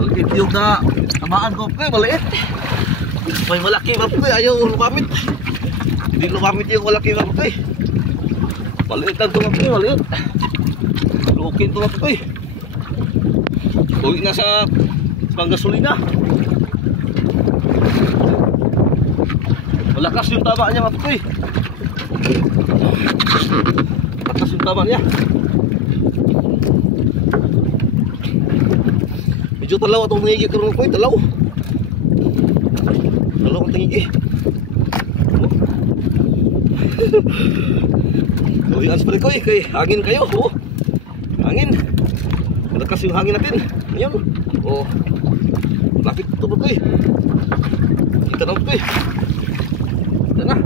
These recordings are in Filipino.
Maliit yung na tamaan ko pre, maliit. May malaki ba pre, ayaw lumamit. Hindi lumamit yung malaki ba pre. Maliit lang ito pre, maliit. Lukin ito pre. Uwi na sa panggasolina. Malakas yung tama niya pre. Malakas yung tama niya. Medyo talaw atong tingigi karon ko, talaw. Talaw ang tingigi. Oh. Uy, ans pala ko kay hangin kayo, oh. Hangin. Malakas yung hangin natin. Ayun. Oh. Lapit to ba koy? Kita na koy. Kita na.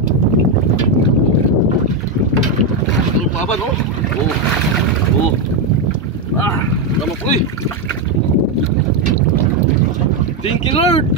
Ano pa ba no? Oh. Oh. Ah, tama koy. Thank you Lord.